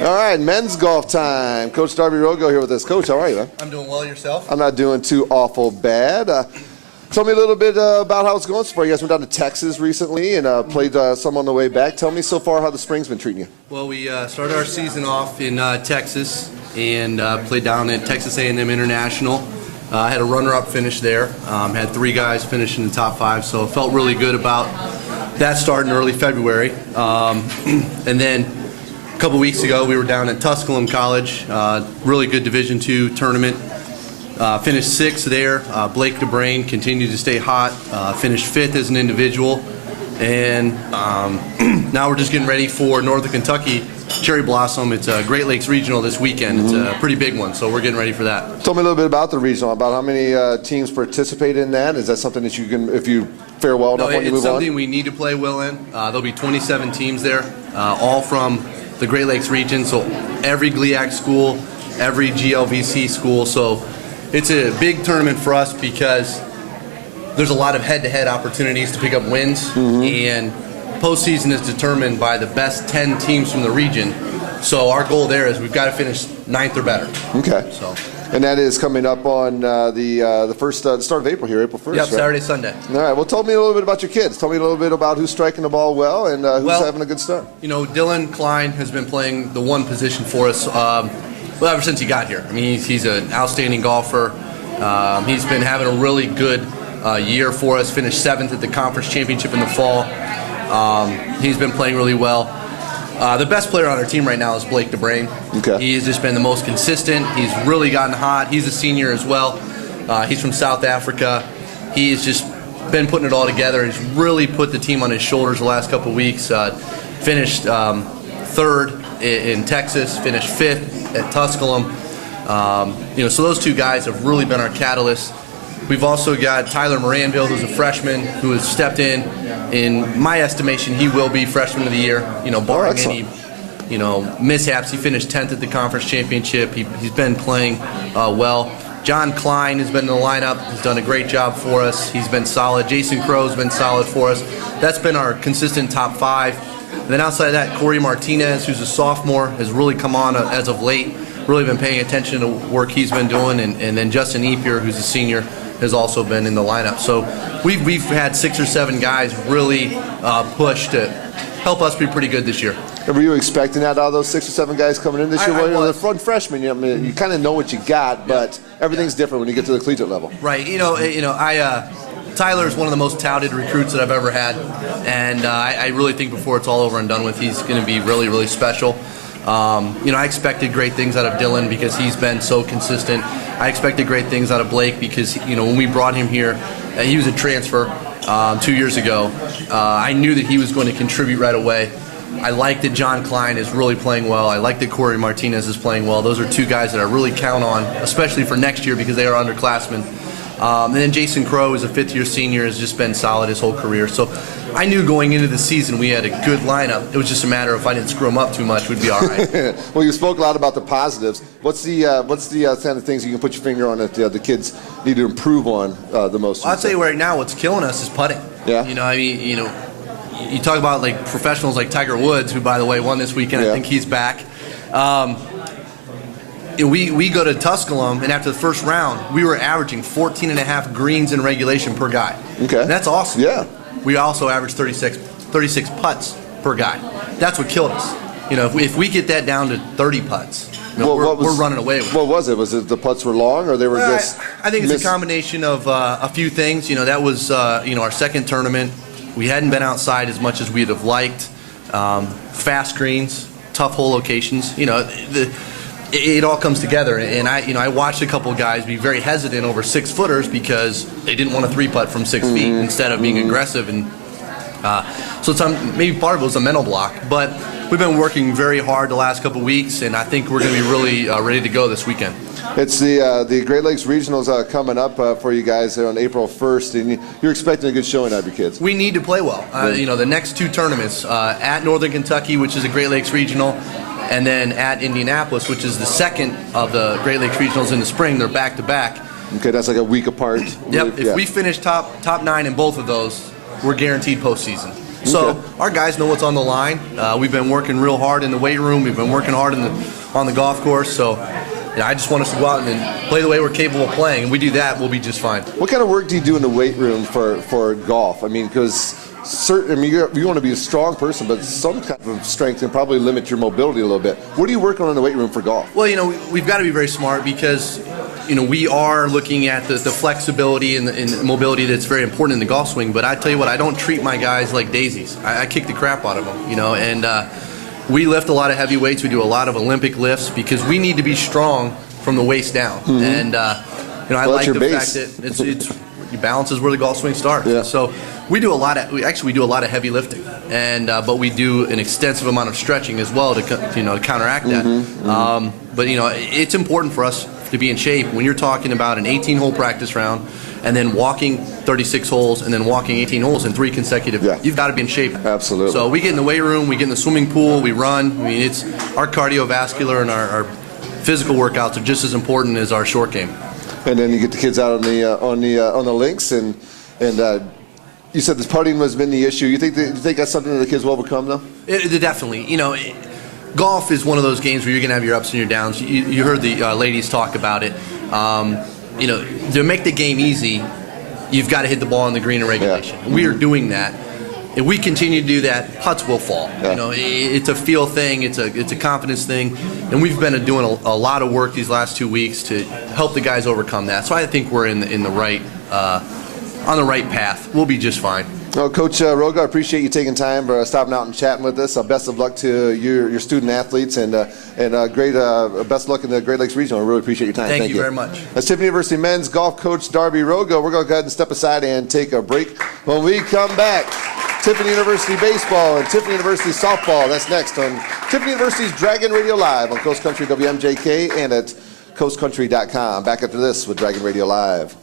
All right, men's golf time. Coach Darby Rogo here with us. Coach, how are you, man? I'm doing well. Yourself? I'm not doing too awful bad. Tell me a little bit about how it's going so far. You guys went down to Texas recently and played some on the way back. Tell me so far how the spring's been treating you. Well, we started our season off in Texas and played down at Texas A&M International. Had a runner-up finish there. Had 3 guys finish in the top 5, so felt really good about that start in early February. And then a couple weeks ago, we were down at Tusculum College, really good Division II tournament. Finished 6th there. Blake DeBrain continued to stay hot, finished 5th as an individual. And now we're just getting ready for Northern Kentucky Cherry Blossom. It's a Great Lakes Regional this weekend. It's a pretty big one, so we're getting ready for that. Tell me a little bit about the regional, about how many teams participate in that. Is that something that you can, if you fare well enough when you move on? It's something we need to play well in. There'll be 27 teams there, all from the Great Lakes region, so every GLIAC school, every GLVC school. So it's a big tournament for us because there's a lot of head-to-head opportunities to pick up wins, and postseason is determined by the best 10 teams from the region. So our goal there is we've got to finish 9th or better. Okay. So. And that is coming up on the start of April here, April 1st. Yep, right? Saturday, Sunday. All right. Well, tell me a little bit about your kids. Tell me a little bit about who's striking the ball well and who's having a good start. You know, Dylan Klein has been playing the one position for us ever since he got here. I mean, he's an outstanding golfer. He's been having a really good year for us. Finished 7th at the conference championship in the fall. He's been playing really well. The best player on our team right now is Blake DeBrain. Okay. He has just been the most consistent. He's really gotten hot. He's a senior as well. He's from South Africa. He's just been putting it all together. He's really put the team on his shoulders the last couple of weeks. Finished 3rd in Texas, finished 5th at Tusculum. So those 2 guys have really been our catalysts. We've also got Tyler Moranville, who's a freshman, who has stepped in. In my estimation, he will be freshman of the year, barring any, mishaps. He finished 10th at the conference championship. He's been playing well. John Klein has been in the lineup. He's done a great job for us. He's been solid. Jason Crow's been solid for us. That's been our consistent top 5. And then outside of that, Corey Martinez, who's a sophomore, has really come on as of late. Really been paying attention to work he's been doing. And then Justin Epier, who's a senior, has also been in the lineup. So we've had 6 or 7 guys really push to help us be pretty good this year. Were you expecting that out of those 6 or 7 guys coming in this year? I was. The front freshmen, you kind of know what you got, but everything's different when you get to the collegiate level. Right. Tyler is one of the most touted recruits that I've ever had, and I really think before it's all over and done with, he's going to be really, really special. I expected great things out of Dylan because he's been so consistent. I expected great things out of Blake because, when we brought him here, he was a transfer 2 years ago. I knew that he was going to contribute right away. I like that John Klein is really playing well. I like that Corey Martinez is playing well. Those are 2 guys that I really count on, especially for next year because they are underclassmen. And then Jason Crow is a 5th-year senior, has just been solid his whole career. So I knew going into the season we had a good lineup. It was just a matter of if I didn't screw them up too much, we'd be all right. Well, you spoke a lot about the positives. What's the kind of things you can put your finger on that the kids need to improve on the most? Well, I'll tell you right now, what's killing us is putting. Yeah. You talk about like professionals like Tiger Woods, who by the way won this weekend. Yeah. I think he's back. We go to Tusculum, and after the first round, we were averaging 14.5 greens in regulation per guy. Okay. And that's awesome. Yeah. We also averaged 36 putts per guy. That's what killed us. If we get that down to 30 putts, we're running away with it. What was it? Was it the putts were long, or they were just? I think it's a combination of a few things. That was our second tournament. We hadn't been outside as much as we'd have liked. Fast greens, tough hole locations. It all comes together, and I watched a couple of guys be very hesitant over 6-footers because they didn't want to 3-putt from 6 feet instead of being aggressive, and so maybe part of it was a mental block. But we've been working very hard the last couple of weeks, and I think we're going to be really ready to go this weekend. It's the Great Lakes Regionals coming up for you guys there on April 1st, and you're expecting a good showing out of your kids. We need to play well. The next 2 tournaments at Northern Kentucky, which is a Great Lakes Regional, and then at Indianapolis, which is the second of the Great Lakes Regionals in the spring. They're back-to-back. Okay, that's like a week apart. Yep. If we finish top 9 in both of those, we're guaranteed postseason. So our guys know what's on the line. We've been working real hard in the weight room. We've been working hard on the golf course. So I just want us to go out and play the way we're capable of playing. And we do that, we'll be just fine. What kind of work do you do in the weight room for golf? I mean, because you want to be a strong person, but some kind of strength can probably limit your mobility a little bit. What are you working on in the weight room for golf? Well, we've got to be very smart because, we are looking at the flexibility and the mobility that's very important in the golf swing. But I tell you what, I don't treat my guys like daisies. I kick the crap out of them, and we lift a lot of heavy weights. We do a lot of Olympic lifts because we need to be strong from the waist down. Mm-hmm. And, I like the fact that it's balance is where the golf swing starts. Yeah. So we do a lot of heavy lifting, and but we do an extensive amount of stretching as well to counteract that. Mm-hmm. Mm-hmm. But it's important for us to be in shape when you're talking about an 18-hole practice round and then walking 36 holes and then walking 18 holes in 3 consecutive. Yeah. You've got to be in shape. Absolutely. So we get in the weight room, we get in the swimming pool, we run. I mean, it's our cardiovascular and our physical workouts are just as important as our short game. And then you get the kids out on the links, and you said this putting has been the issue. You think that's something that the kids will overcome, though? Definitely. Golf is one of those games where you're going to have your ups and your downs. You heard the ladies talk about it. To make the game easy, you've got to hit the ball on the green in regulation. Yeah. We are doing that. If we continue to do that, putts will fall. Yeah. It's a feel thing. It's a confidence thing, and we've been doing a lot of work these last 2 weeks to help the guys overcome that. So I think we're in the right on the right path. We'll be just fine. Well, Coach Roga, I appreciate you taking time for stopping out and chatting with us. Best of luck to your student athletes, and great best of luck in the Great Lakes Regional. I really appreciate your time. Thank you very much. That's Tiffin University men's golf coach Darby Roga. We're going to go ahead and step aside and take a break. When we come back, Tiffin University baseball and Tiffin University softball. That's next on Tiffin University's Dragon Radio Live on Coast Country WMJK and at coastcountry.com. Back after this with Dragon Radio Live.